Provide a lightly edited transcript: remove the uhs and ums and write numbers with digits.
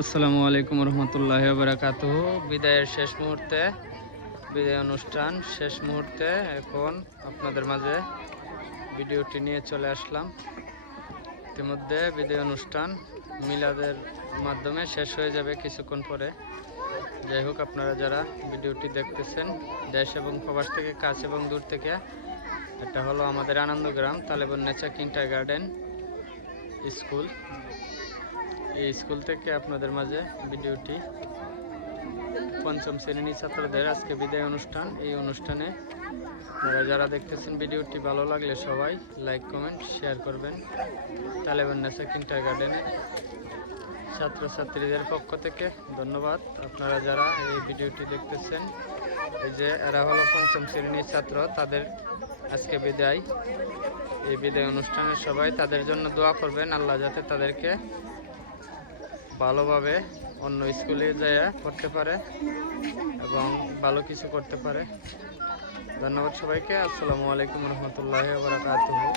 আসসালামু আলাইকুম রহমতুল্লাহি ওয়া বারাকাতুহু। বিদায়ের শেষ মুহূর্তে, বিদায় অনুষ্ঠান শেষ মুহূর্তে এখন আপনাদের মাঝে ভিডিওটি নিয়ে চলে আসলাম। ইতিমধ্যে বিদায় অনুষ্ঠান মিলাদের মাধ্যমে শেষ হয়ে যাবে কিছুক্ষণ পরে। যাই হোক, আপনারা যারা ভিডিওটি দেখতেছেন দেশ এবং প্রবাস থেকে, কাছ এবং দূর থেকে, এটা হলো আমাদের আনন্দগ্রাম তালেবুন্নেছা কিন্ডারগার্টেন স্কুল। এই স্কুল থেকে আপনাদের মাঝে ভিডিওটি পঞ্চম শ্রেণী ছাত্রদের আজকে বিদায় অনুষ্ঠান। এই অনুষ্ঠানে আপনারা যারা দেখতেছেন ভিডিওটি ভালো লাগলে সবাই লাইক কমেন্ট শেয়ার করবেন। তালেবুন্নেছা কিন্ডারগার্টেনের ছাত্রছাত্রীদের পক্ষ থেকে ধন্যবাদ। আপনারা যারা এই ভিডিওটি দেখতেছেন, এই যে এরা হলো পঞ্চম শ্রেণীর ছাত্র, তাদের আজকে বিদায়। এই বিদায় অনুষ্ঠানে সবাই তাদের জন্য দোয়া করবেন, আল্লাহ যাতে তাদেরকে ভালোভাবে অন্য স্কুলে যায় করতে পারে এবং ভালো কিছু করতে পারে। ধন্যবাদ সবাইকে। আসসালামু আলাইকুম রহমতুল্লাহি ওয়া বারাকাতুহু।